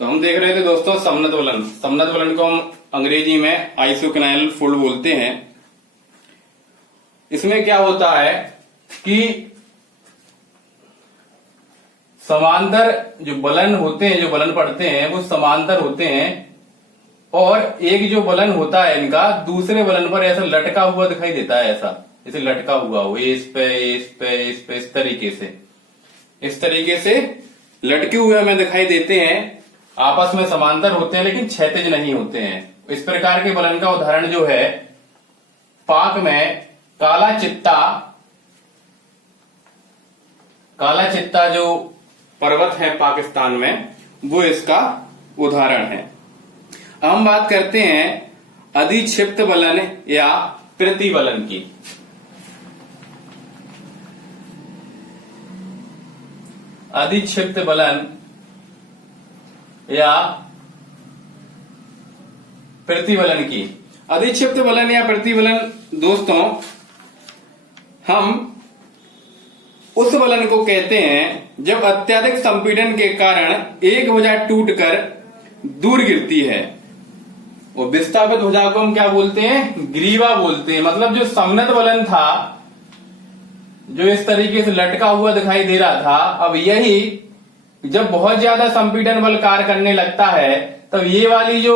तो हम देख रहे थे दोस्तों समनत वलन। समनत वलन को हम अंग्रेजी में आइसोक्लिनल फोल्ड बोलते हैं। इसमें क्या होता है कि समांतर जो बलन होते हैं, जो बलन पड़ते हैं वो समांतर होते हैं और एक जो बलन होता है इनका दूसरे बलन पर ऐसा लटका हुआ दिखाई देता है, ऐसा जैसे लटका हुआ हो, इस पे इस पे इस पे इस तरीके से लटके हुए हमें दिखाई देते हैं। आपस में समांतर होते हैं लेकिन क्षैतिज नहीं होते हैं। इस प्रकार के बलन का उदाहरण जो है पाक में काला चित्ता जो पर्वत है पाकिस्तान में, वो इसका उदाहरण है। अब हम बात करते हैं अधिक्षिप्त बलन या प्रतिबलन की। अधिक्षिप्त बलन या प्रतिबलन की। अधिक्षिप्त बलन या प्रतिबलन दोस्तों हम उस बलन को कहते हैं जब अत्यधिक संपीड़न के कारण एक भुजा टूटकर दूर गिरती है। और विस्थापित भुजा को हम क्या बोलते हैं? ग्रीवा बोलते हैं। मतलब जो समनत बलन था, जो इस तरीके से लटका हुआ दिखाई दे रहा था, अब यही जब बहुत ज्यादा संपीड़न बल कार्य करने लगता है तब ये वाली जो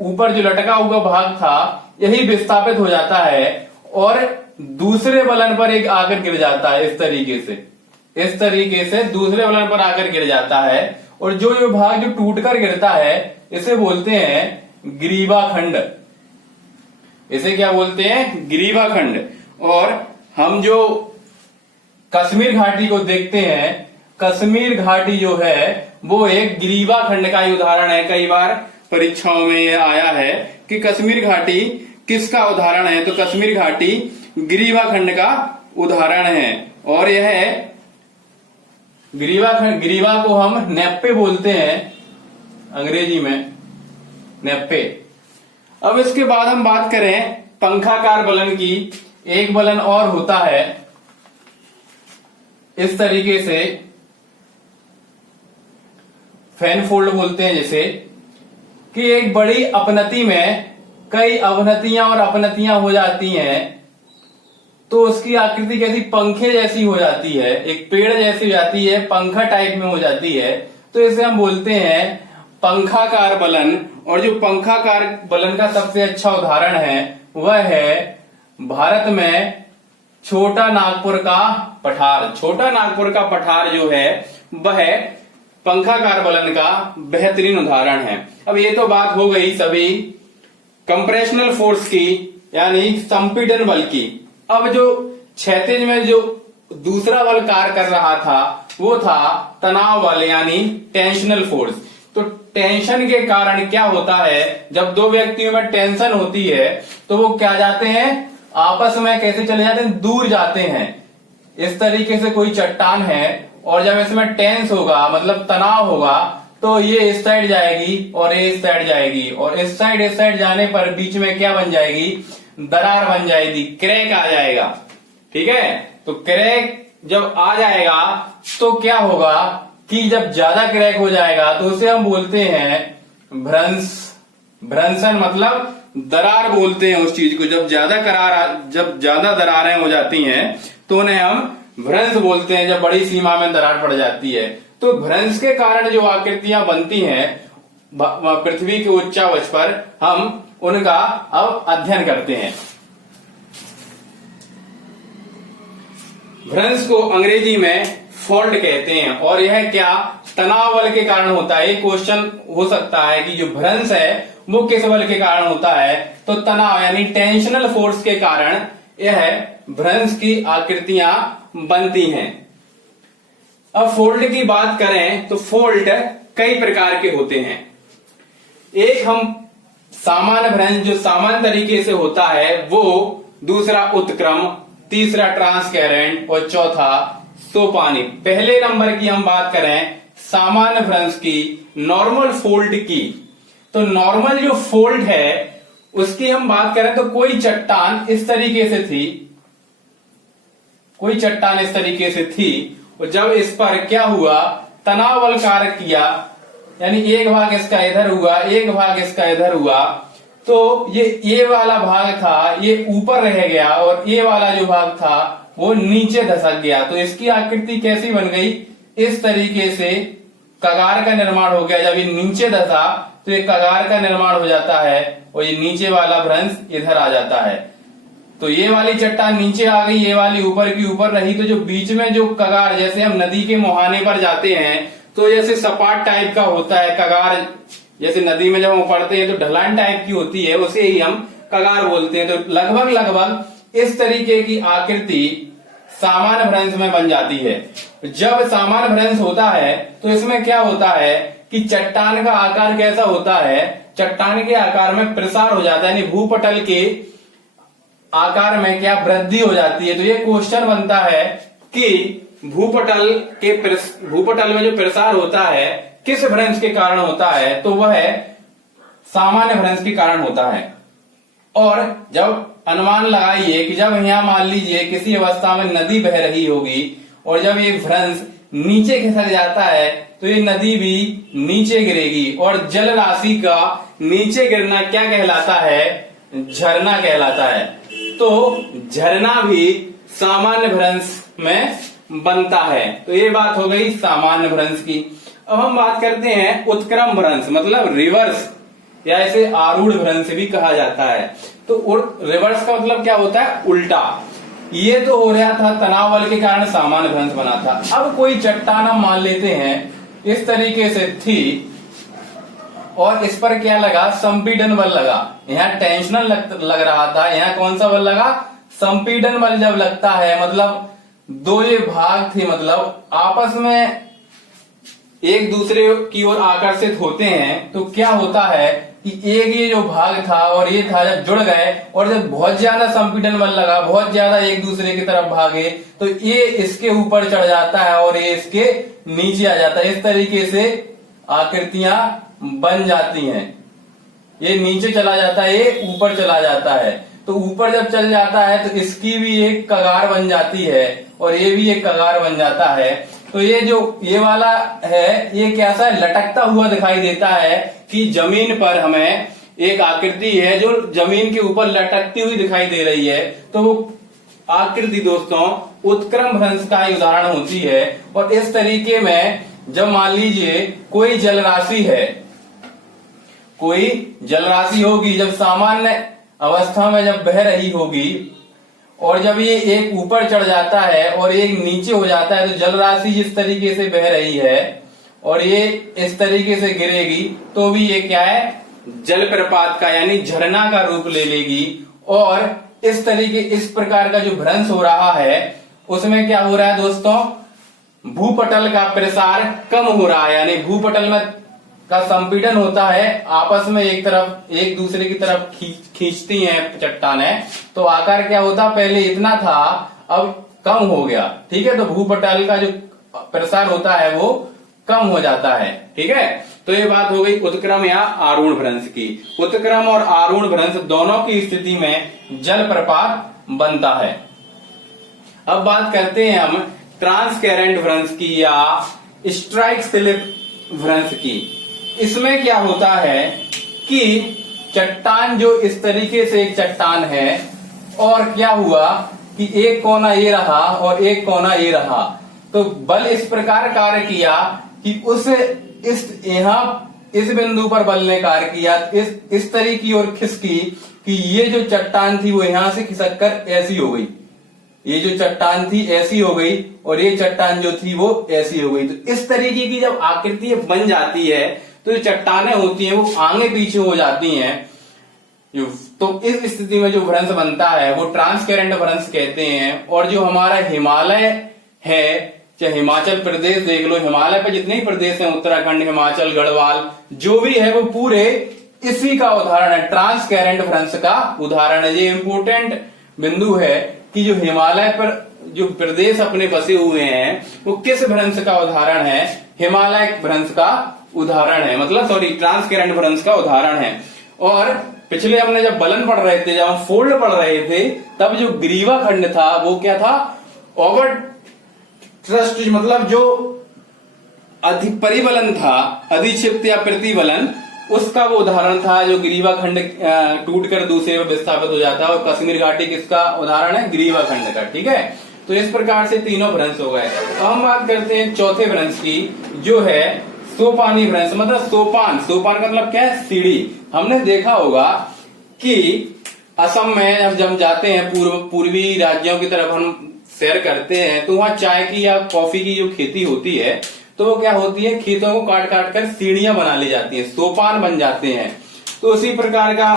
ऊपर जो लटका हुआ भाग था यही विस्थापित हो जाता है और दूसरे बलन पर एक आकर गिर जाता है। इस तरीके से दूसरे बलन पर आकर गिर जाता है और जो भाग जो टूटकर गिरता है इसे बोलते हैं ग्रीवाखंड। इसे क्या बोलते हैं? ग्रीवाखंड। और हम जो कश्मीर घाटी को देखते हैं, कश्मीर घाटी जो है वो एक ग्रीवाखंड का ही उदाहरण है। कई बार परीक्षाओं में यह आया है कि कश्मीर घाटी किसका उदाहरण है, तो कश्मीर घाटी ग्रीवाखंड का उदाहरण है। और यह ग्रीवा को हम नेप्पे बोलते हैं अंग्रेजी में, नेप्पे। अब इसके बाद हम बात करें पंखाकार बलन की। एक बलन और होता है इस तरीके से, फैन फोल्ड बोलते हैं, जैसे कि एक बड़ी अपनति में कई अवनतियां और अपनतियां हो जाती हैं तो उसकी आकृति कैसी पंखे जैसी हो जाती है, एक पेड़ जैसी हो जाती है, पंखा टाइप में हो जाती है, तो इसे हम बोलते हैं पंखाकार बलन। और जो पंखाकार बलन का सबसे अच्छा उदाहरण है वह है भारत में छोटा नागपुर का पठार। छोटा नागपुर का पठार जो है वह पंखाकार बलन का बेहतरीन उदाहरण है। अब ये तो बात हो गई सभी कंप्रेशनल फोर्स की, यानी संपीड़न बल की। अब जो क्षैतिज में जो दूसरा बल कार्य कर रहा था वो था तनाव बल, यानी टेंशनल फोर्स। तो टेंशन के कारण क्या होता है, जब दो व्यक्तियों में टेंशन होती है तो वो क्या जाते हैं, आपस में कैसे चले जाते हैं, दूर जाते हैं। इस तरीके से कोई चट्टान है और जब इसमें टेंस होगा, मतलब तनाव होगा, तो ये इस साइड जाएगी और ये इस साइड जाएगी और इस साइड जाने पर बीच में क्या बन जाएगी, दरार बन जाएगी, क्रैक आ जाएगा। ठीक है, तो क्रैक जब आ जाएगा तो क्या होगा कि जब ज्यादा क्रैक हो जाएगा तो उसे हम बोलते हैं भ्रंशन, मतलब दरार बोलते हैं उस चीज को। जब ज्यादा दरारें हो जाती हैं तो उन्हें हम भ्रंश बोलते हैं, जब बड़ी सीमा में दरार पड़ जाती है। तो भ्रंश के कारण जो आकृतियां बनती हैं पृथ्वी के उच्चावच पर, हम उनका अब अध्ययन करते हैं। भ्रंश को अंग्रेजी में फॉल्ट कहते हैं और यह क्या तनाव बल के कारण होता है। एक क्वेश्चन हो सकता है कि जो भ्रंश है वो किस बल के कारण होता है, तो तनाव यानी टेंशनल फोर्स के कारण यह भ्रंश की आकृतियां बनती हैं। अब फोल्ड की बात करें तो फोल्ड कई प्रकार के होते हैं। एक हम सामान्य भ्रंश जो सामान्य तरीके से होता है वो, दूसरा उत्क्रम, तीसरा ट्रांसकैरेंट और चौथा सोपानी। पहले नंबर की हम बात करें सामान्य भ्रंश की, नॉर्मल फोल्ड की, तो नॉर्मल जो फोल्ड है उसकी हम बात करें तो कोई चट्टान इस तरीके से थी और जब इस पर क्या हुआ, तनाव बल कार्य किया यानी एक भाग इसका इधर हुआ, एक भाग इसका इधर हुआ, तो ये वाला भाग था ये ऊपर रह गया और ये वाला जो भाग था वो नीचे धसक गया। तो इसकी आकृति कैसी बन गई, इस तरीके से कगार का निर्माण हो गया। जब ये नीचे धसा तो ये कगार का निर्माण हो जाता है और ये नीचे वाला भ्रंश इधर आ जाता है। तो ये वाली चट्टान नीचे आ गई, ये वाली ऊपर की ऊपर रही, तो जो बीच में जो कगार, जैसे हम नदी के मुहाने पर जाते हैं तो जैसे सपाट टाइप का होता है कगार, जैसे नदी में जब हम पढ़ते हैं तो ढलान टाइप की होती है, उसे ही हम कगार बोलते हैं। तो लगभग इस तरीके की आकृति सामान्य भ्रंश में बन जाती है। जब सामान्य भ्रंश होता है तो इसमें क्या होता है कि चट्टान का आकार कैसा होता है, चट्टान के आकार में प्रसार हो जाता है, यानी भूपटल के आकार में क्या वृद्धि हो जाती है। तो ये क्वेश्चन बनता है कि भूपटल में जो प्रसार होता है किस भ्रंश के कारण होता है, तो वह सामान्य भ्रंश के कारण होता है। और जब अनुमान लगाइए कि जब यहाँ मान लीजिए किसी अवस्था में नदी बह रही होगी और जब ये भ्रंश नीचे खिसक जाता है तो ये नदी भी नीचे गिरेगी, और जल राशि का नीचे गिरना क्या कहलाता है, झरना कहलाता है। तो झरना भी सामान्य भ्रंश में बनता है। तो ये बात हो गई सामान्य भ्रंश की। अब हम बात करते हैं उत्क्रम भ्रंश, मतलब रिवर्स, या इसे आरूढ़ भ्रंश भी कहा जाता है। तो रिवर्स का मतलब क्या होता है, उल्टा। ये तो हो रहा था तनाव बल के कारण सामान्य भ्रंश बना था। अब कोई चट्टान हम मान लेते हैं इस तरीके से थी और इस पर क्या लगा, संपीड़न बल लगा। यहाँ टेंशनल लग रहा था, यहाँ कौन सा बल लगा, संपीड़न बल जब लगता है, मतलब दो ये भाग थे, मतलब आपस में एक दूसरे की ओर आकर्षित होते हैं, तो क्या होता है कि एक ये जो भाग था और ये था जब जुड़ गए और जब बहुत ज्यादा संपीड़न बल लगा, बहुत ज्यादा एक दूसरे की तरफ भागे, तो ये इसके ऊपर चढ़ जाता है और ये इसके नीचे आ जाता है। इस तरीके से आकृतियां बन जाती हैं। ये नीचे चला जाता है, ये ऊपर चला जाता है। तो ऊपर जब चल जाता है तो इसकी भी एक कगार बन जाती है और ये भी एक कगार बन जाता है। तो ये जो ये वाला है ये कैसा है, लटकता हुआ दिखाई देता है कि जमीन पर हमें एक आकृति है जो जमीन के ऊपर लटकती हुई दिखाई दे रही है। तो वो आकृति दोस्तों उत्क्रम भ्रंश का ही उदाहरण होती है। और इस तरीके में जब मान लीजिए कोई जलराशि है, कोई जलराशि होगी, जब सामान्य अवस्था में जब बह रही होगी और जब ये एक ऊपर चढ़ जाता है और एक नीचे हो जाता है, तो जलराशि जिस तरीके से बह रही है और ये इस तरीके से गिरेगी तो भी ये क्या है, जलप्रपात का यानी झरना का रूप ले लेगी। और इस तरीके इस प्रकार का जो भ्रंश हो रहा है उसमें क्या हो रहा है दोस्तों, भूपटल का प्रसार कम हो रहा है, यानी भूपटल में का संपीड़न होता है, आपस में एक दूसरे की तरफ खींचती हैं चट्टानें। तो आकार क्या होता, पहले इतना था अब कम हो गया, ठीक है। तो भूपटल का जो प्रसार होता है वो कम हो जाता है, ठीक है। तो ये बात हो गई उत्क्रम या आरूढ़ भ्रंश की। उत्क्रम और आरूढ़ भ्रंश दोनों की स्थिति में जलप्रपात बनता है। अब बात करते हैं हम ट्रांसकरेंट भ्रंश की या स्ट्राइक स्लिप भ्रंश की। इसमें क्या होता है कि चट्टान जो इस तरीके से एक चट्टान है और क्या हुआ कि एक कोना ये रहा और एक कोना ये रहा, तो बल इस प्रकार कार्य किया कि इस बिंदु पर बल ने कार्य किया, इस तरीके की ओर खिसकी कि ये जो चट्टान थी वो यहां से खिसक कर ऐसी हो गई, ये जो चट्टान थी ऐसी हो गई और ये चट्टान जो थी वो ऐसी हो गई। तो इस तरीके की जब आकृति बन जाती है तो जो चट्टानें होती हैं वो आगे पीछे हो जाती हैं। तो इस स्थिति में जो भ्रंश बनता है वो ट्रांसकरेंट भ्रंश कहते हैं। और जो हमारा हिमालय है, चाहे हिमाचल प्रदेश देख लो, हिमालय पे जितने ही प्रदेश हैं, उत्तराखंड, हिमाचल, गढ़वाल, जो भी है वो पूरे इसी का उदाहरण है, ट्रांसकरेंट भ्रंश का उदाहरण है। ये इंपोर्टेंट बिंदु है कि जो हिमालय पर जो प्रदेश अपने बसे हुए हैं वो किस भ्रंश का उदाहरण है, हिमालय भ्रंश का उदाहरण है, मतलब सॉरी ट्रांसकरेंट भ्रंश का उदाहरण है। और पिछले हमने जब बलन पढ़ रहे थे, जब हम फोल्ड पढ़ रहे थे, तब जो ग्रीवा खंड था वो क्या था, ओवर थ्रस्ट, मतलब जो अधिक परिबलन था, अधिक्षिप्त या प्रतिबलन, उसका वो उदाहरण था जो ग्रीवा खंड टूटकर दूसरे पर विस्थापित हो जाता है। और कश्मीर घाटी किसका उदाहरण है? ग्रीवा खंड का। ठीक है, तो इस प्रकार से तीनों भ्रंश हो गए। तो हम बात करते हैं चौथे भ्रंश की, जो है सोपानी भ्रंश। मतलब सोपान, सोपान का मतलब क्या है? सीढ़ी। हमने देखा होगा कि असम में जब जाते हैं, पूर्वी राज्यों की तरफ हम सैर करते हैं, तो वहां चाय की या कॉफी की जो खेती होती है, तो वो क्या होती है? खेतों को काट काट कर सीढ़ियां बना ली जाती हैं, सोपान बन जाते हैं। तो उसी प्रकार का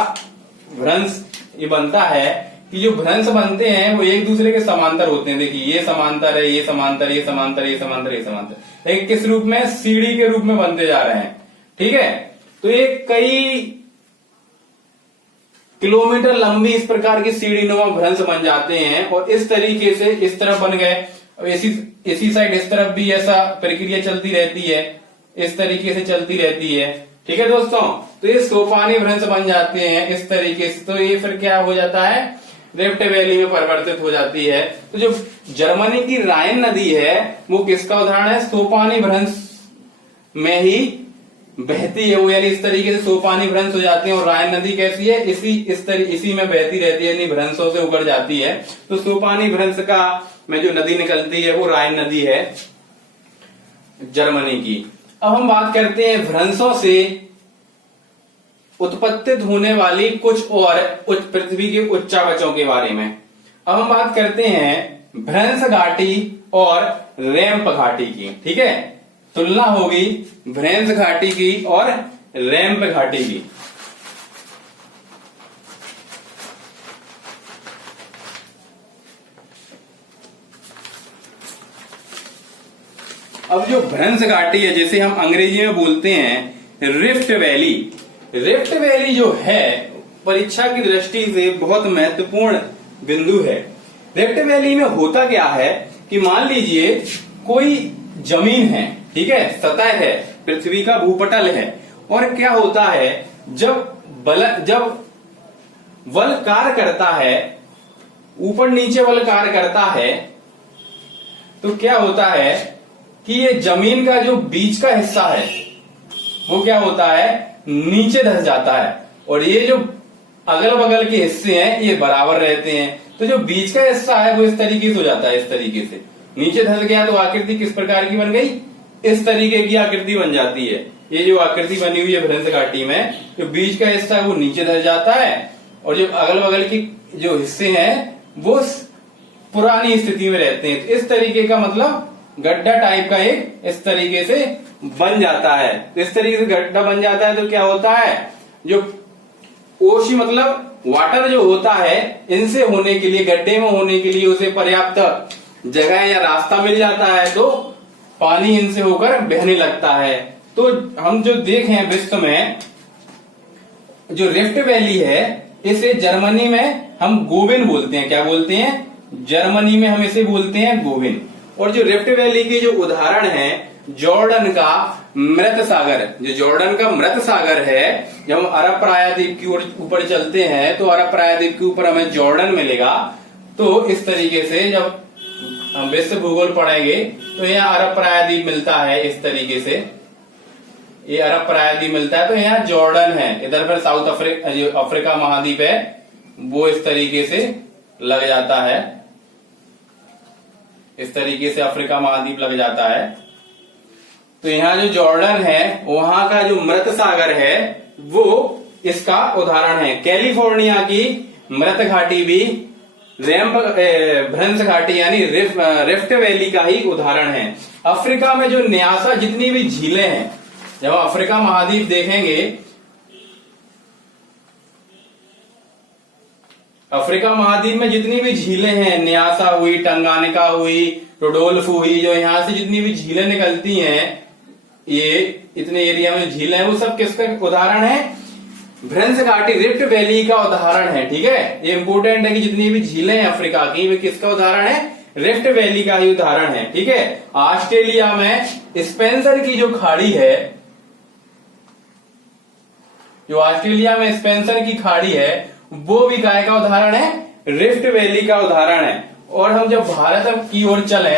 भ्रंश ये बनता है कि जो भ्रंश बनते हैं वो एक दूसरे के समांतर होते हैं। देखिए, ये समांतर है, ये समांतर, ये समांतर, ये समांतर, ये समांतर, लेकिन किस रूप में? सीढ़ी के रूप में बनते जा रहे हैं। ठीक है, तो ये कई किलोमीटर लंबी इस प्रकार की सीढ़ी नुमा भ्रंश बन जाते हैं। और इस तरीके से इस तरफ बन गए, इसी साइड इस तरफ भी ऐसा प्रक्रिया चलती रहती है, इस तरीके से चलती रहती है। ठीक है दोस्तों, तो ये सोपानी भ्रंश बन जाते हैं इस तरीके से। तो ये फिर क्या हो जाता है? रिफ्ट वैली में परिवर्तित हो जाती है। तो जो जर्मनी की राइन नदी है वो किसका उदाहरण है? सोपानी भ्रंश में ही बहती है वो, यानी इस तरीके से सोपानी भ्रंश हो जाते हैं। और राइन नदी कैसी है? इसी में बहती रहती है, यानी भ्रंशों से उगड़ जाती है। तो सोपानी भ्रंश का में जो नदी निकलती है वो राइन नदी है जर्मनी की। अब हम बात करते हैं भ्रंशों से उत्पत्तित होने वाली कुछ और पृथ्वी के उच्चावचों के बारे में। अब हम बात करते हैं भ्रंश घाटी और रैंप घाटी की। ठीक है, तुलना होगी भ्रंश घाटी की और रैंप घाटी की। अब जो भ्रंश घाटी है, जिसे हम अंग्रेजी में बोलते हैं रिफ्ट वैली, रिफ्ट वैली जो है परीक्षा की दृष्टि से बहुत महत्वपूर्ण बिंदु है। रिफ्ट वैली में होता क्या है कि मान लीजिए कोई जमीन है, ठीक है, सतह है, पृथ्वी का भूपटल है, और क्या होता है जब वल कार्य करता है, ऊपर नीचे वल कार्य करता है, तो क्या होता है कि ये जमीन का जो बीच का हिस्सा है वो क्या होता है? नीचे धंस जाता है, और ये जो अगल बगल के हिस्से हैं ये बराबर रहते हैं। तो जो बीच का हिस्सा है वो इस तरीके से हो जाता है, इस तरीके से नीचे धंस गया। तो आकृति किस प्रकार की बन गई? इस तरीके की आकृति बन जाती है। ये जो आकृति बनी हुई है भ्रंश घाटी में, जो बीच का हिस्सा है वो नीचे धंस जाता है, और जो अगल बगल की जो हिस्से हैं वो पुरानी स्थिति में रहते हैं। तो इस तरीके का मतलब गड्ढा टाइप का एक इस तरीके से बन जाता है। इस तरीके से गड्ढा बन जाता है तो क्या होता है? जो ओशी मतलब वाटर जो होता है, इनसे होने के लिए, गड्ढे में होने के लिए उसे पर्याप्त जगह या रास्ता मिल जाता है, तो पानी इनसे होकर बहने लगता है। तो हम जो देखें विश्व में जो रिफ्ट वैली है, इसे जर्मनी में हम गोविन बोलते हैं। क्या बोलते हैं? जर्मनी में हम इसे बोलते हैं गोविन। और जो रिफ्ट वैली के जो उदाहरण है, जॉर्डन का मृत सागर, जो जॉर्डन का मृत सागर है, जब हम अरब प्रायद्वीप की ओर ऊपर चलते हैं तो अरब प्रायद्वीप के ऊपर हमें जॉर्डन मिलेगा। तो इस तरीके से जब हम विश्व भूगोल पढ़ेंगे तो यहाँ अरब प्रायद्वीप मिलता है, इस तरीके से ये अरब प्रायद्वीप मिलता है। तो यहाँ जॉर्डन है, इधर पर साउथ अफ्रीका, जो अफ्रीका महाद्वीप है वो इस तरीके से लग जाता है, इस तरीके से अफ्रीका महाद्वीप लग जाता है। तो यहाँ जो जॉर्डन है वहां का जो मृत सागर है वो इसका उदाहरण है। कैलिफोर्निया की मृत घाटी भी भ्रंश घाटी यानी रिफ्ट वैली का ही उदाहरण है। अफ्रीका में जो न्यासा जितनी भी झीलें हैं, जब अफ्रीका महाद्वीप देखेंगे, अफ्रीका महाद्वीप में जितनी भी झीलें हैं, न्यासा हुई, टंगानिका हुई, रोडोल्फ हुई, जो यहाँ से जितनी भी झीलें निकलती हैं, ये इतने एरिया में झीलें हैं, वो सब किसका उदाहरण है? भ्रंश घाटी, रिफ्ट वैली का उदाहरण है। ठीक है, ये इंपोर्टेंट है कि जितनी भी झीलें हैं अफ्रीका की, वे किसका उदाहरण है? रिफ्ट वैली का ही उदाहरण है। ठीक है, ऑस्ट्रेलिया में स्पेंसर की जो खाड़ी है, जो ऑस्ट्रेलिया में स्पेंसर की खाड़ी है, वो भी काय का उदाहरण है? रिफ्ट वैली का उदाहरण है। और हम जब भारत की ओर चले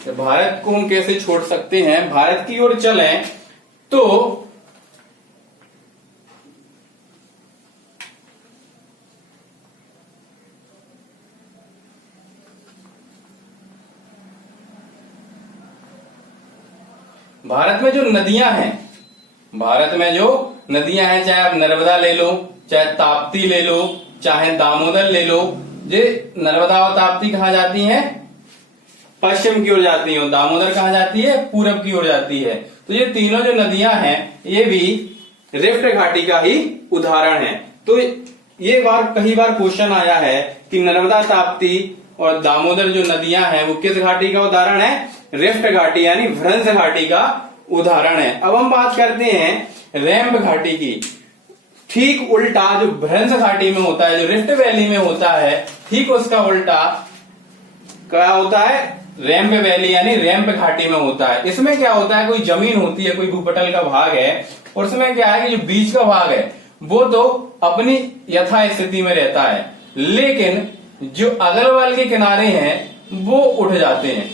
तो भारत को हम कैसे छोड़ सकते हैं, भारत की ओर चलें तो भारत में जो नदियां हैं, भारत में जो नदियां हैं, चाहे आप नर्मदा ले लो, चाहे ताप्ती ले लो, चाहे दामोदर ले लो, ये नर्मदा और ताप्ती कहाँ जाती हैं, पश्चिम की ओर जाती है, दामोदर कहाँ जाती है, पूरब की ओर जाती है। तो ये तीनों जो नदियां हैं ये भी रिफ्ट घाटी का ही उदाहरण है। तो ये कई बार क्वेश्चन आया है कि नर्मदा, ताप्ती और दामोदर जो नदियां हैं वो किस घाटी का उदाहरण है, रिफ्ट घाटी यानी भ्रंश घाटी का उदाहरण है। अब हम बात करते हैं रैम्प घाटी की। ठीक उल्टा जो भ्रंश घाटी में होता है, जो रिफ्ट वैली में होता है, ठीक उसका उल्टा क्या होता है, रैम्प वैली यानी रैम्प घाटी में होता है। इसमें क्या होता है, कोई जमीन होती है, कोई भूपटल का भाग है, और उसमें क्या है कि जो बीच का भाग है वो तो अपनी यथा स्थिति में रहता है, लेकिन जो अगल बगल के किनारे हैं वो उठ जाते हैं,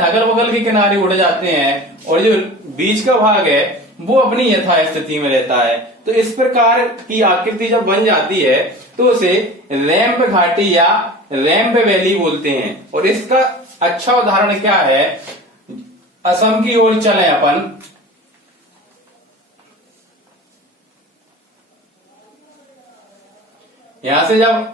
अगल बगल के किनारे उठ जाते हैं, और जो बीच का भाग है वो अपनी यथा स्थिति में रहता है। तो इस प्रकार की आकृति जब बन जाती है तो उसे रैम्प घाटी या रैम्प वैली बोलते हैं। और इसका अच्छा उदाहरण क्या है, असम की ओर चलें अपन, यहां से जब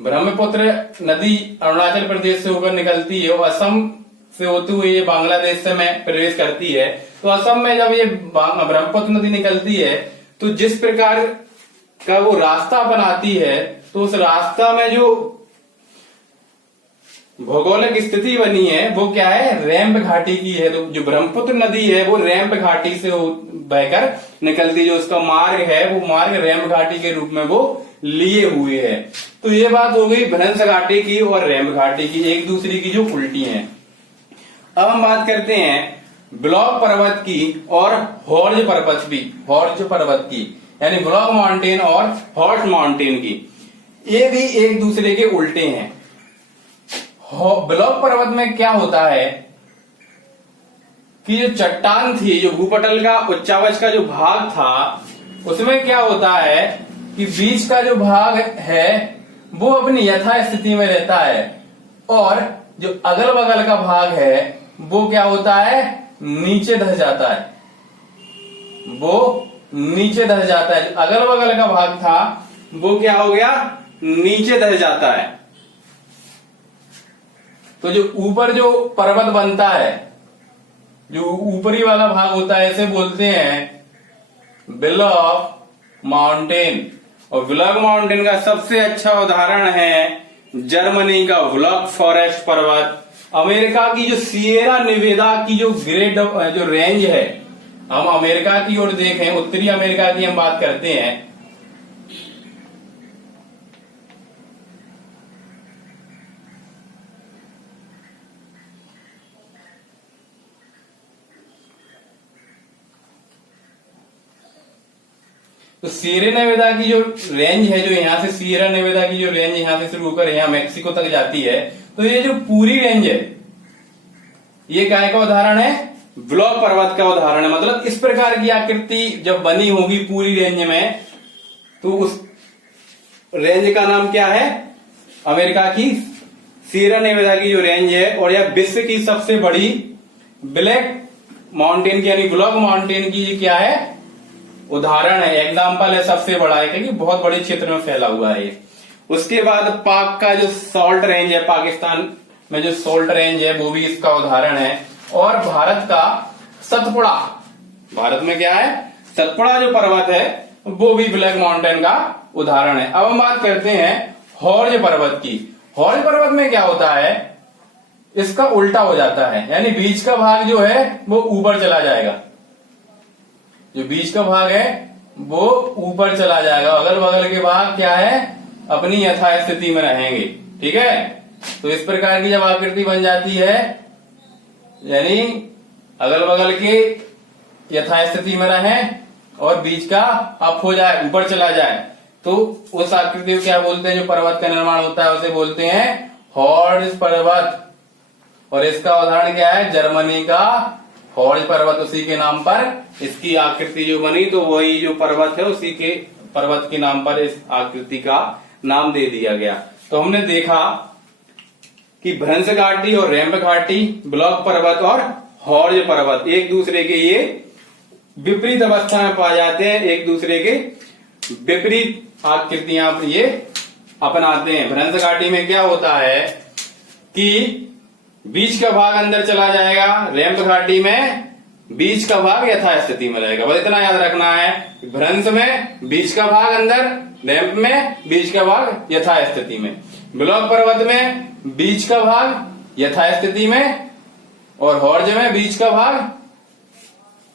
ब्रह्मपुत्र नदी अरुणाचल प्रदेश से होकर निकलती है, वो असम से होते हुए ये बांग्लादेश से में प्रवेश करती है। तो असम में जब ये ब्रह्मपुत्र नदी निकलती है तो जिस प्रकार का वो रास्ता बनाती है, तो उस रास्ता में जो भौगोलिक स्थिति बनी है वो क्या है, रैम्प घाटी की है। तो जो ब्रह्मपुत्र नदी है वो रैम्प घाटी से बहकर निकलती है, जो उसका मार्ग है वो मार्ग रैम्प घाटी के रूप में वो लिए हुए है। तो ये बात हो गई भ्रंश घाटी की और रैम्प घाटी की, एक दूसरे की जो उल्टी हैं। अब हम बात करते हैं ब्लॉक पर्वत की और हॉर्ज पर्वत की, यानी ब्लॉक माउंटेन और हॉर्स माउंटेन की। ये भी एक दूसरे के उल्टे हैं। ब्लॉक पर्वत में क्या होता है कि जो चट्टान थी, जो भूपटल का उच्चावच का जो भाग था, उसमें क्या होता है कि बीच का जो भाग है वो अपनी यथा स्थिति में रहता है, और जो अगल बगल का भाग है वो क्या होता है, नीचे धस जाता है, वो नीचे धस जाता है। जो अगल बगल का भाग था वो क्या हो गया, नीचे धस जाता है। तो जो ऊपर जो पर्वत बनता है, जो ऊपरी वाला भाग होता है, इसे बोलते हैं ब्लॉक माउंटेन। और ब्लॉक माउंटेन का सबसे अच्छा उदाहरण है जर्मनी का ब्लॉक फॉरेस्ट पर्वत, अमेरिका की जो सिएरा नेवेदा की जो जो रेंज है। हम अमेरिका की ओर देखें, उत्तरी अमेरिका की हम बात करते हैं, तो सिएरा नेवेदा की जो रेंज है, जो यहां से सिएरा नेवेदा की जो रेंज यहां से शुरू होकर यहां मैक्सिको तक जाती है, तो ये जो पूरी रेंज है ये काय का उदाहरण है, ब्लॉक पर्वत का उदाहरण है। मतलब इस प्रकार की आकृति जब बनी होगी पूरी रेंज में, तो उस रेंज का नाम क्या है, अमेरिका की सिएरा नेवेदा की जो रेंज है, और यह विश्व की सबसे बड़ी ब्लैक माउंटेन की यानी ब्लॉक माउंटेन की क्या है, उदाहरण है, एग्जाम्पल है, सबसे बड़ा है, क्योंकि बहुत बड़े क्षेत्र में फैला हुआ है ये। उसके बाद पाक का जो सॉल्ट रेंज है, पाकिस्तान में जो सॉल्ट रेंज है वो भी इसका उदाहरण है। और भारत का सतपुड़ा, भारत में क्या है, सतपुड़ा जो पर्वत है वो भी ब्लैक माउंटेन का उदाहरण है। अब हम बात करते हैं हॉर्ज पर्वत की। हॉर्ज पर्वत में क्या होता है, इसका उल्टा हो जाता है, यानी बीच का भाग जो है वो ऊपर चला जाएगा, जो बीच का भाग है वो ऊपर चला जाएगा, अगल बगल के भाग क्या है, अपनी यथा स्थिति में रहेंगे। ठीक है, तो इस प्रकार की जब आकृति बन जाती है, यानी अगल बगल के यथा स्थिति में रहें और बीच का अप हो जाए, ऊपर चला जाए, तो उस आकृति को क्या बोलते हैं, जो पर्वत का निर्माण होता है उसे बोलते हैं हॉर्स पर्वत। और इसका उदाहरण क्या है, जर्मनी का हॉर्ज पर्वत, उसी के नाम पर इसकी आकृति जो बनी, तो वही जो पर्वत है उसी के पर्वत के नाम पर इस आकृति का नाम दे दिया गया। तो हमने देखा कि भ्रंश घाटी और रैंप घाटी, ब्लॉक पर्वत और हॉर्ज पर्वत एक दूसरे के ये विपरीत अवस्था में पाए जाते हैं, एक दूसरे के विपरीत आकृतियां ये अपनाते हैं। भ्रंश घाटी में क्या होता है कि बीच का भाग अंदर चला जाएगा, रैंप घाटी में बीच का भाग यथास्थिति में रहेगा। बस इतना याद रखना है, भ्रंश में बीच का भाग अंदर, रैंप में बीच का भाग यथास्थिति में, ब्लॉक पर्वत में बीच का भाग यथास्थिति में, और हॉर्ज में बीच का भाग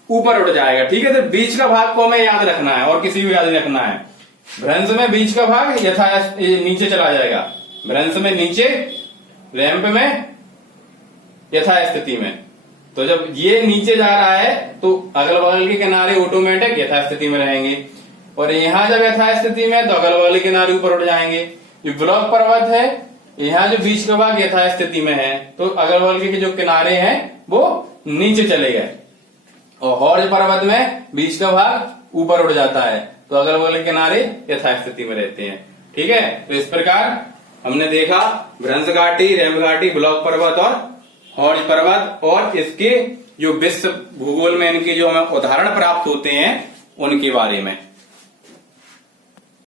ऊपर उठ जाएगा। ठीक है, तो बीच का भाग को हमें याद रखना है और किसी भी याद नहीं रखना है। भ्रंश में बीच का भाग नीचे चला जाएगा, भ्रंश में नीचे, रैंप में यथास्थिति में। तो जब ये नीचे जा रहा है तो अगल बगल के किनारे ऑटोमेटिक यथास्थिति में रहेंगे, और यहाँ जब यथास्थिति में तो अगल बगल के किनारे ऊपर उठ जाएंगे। जो ब्लॉक पर्वत है, यहाँ जो बीच का भाग यथास्थिति में है तो अगल बगल के जो किनारे हैं वो नीचे चले गए, और हॉर्ज पर्वत में बीच का भाग ऊपर उठ जाता है तो अगल बगल के किनारे यथास्थिति में रहते हैं। ठीक है, तो इस प्रकार हमने देखा भ्रंश घाटी, रैंप घाटी, ब्लॉक पर्वत और हॉर्ज पर्वत, और इसके जो विश्व भूगोल में इनके जो हमें उदाहरण प्राप्त होते हैं उनके बारे में।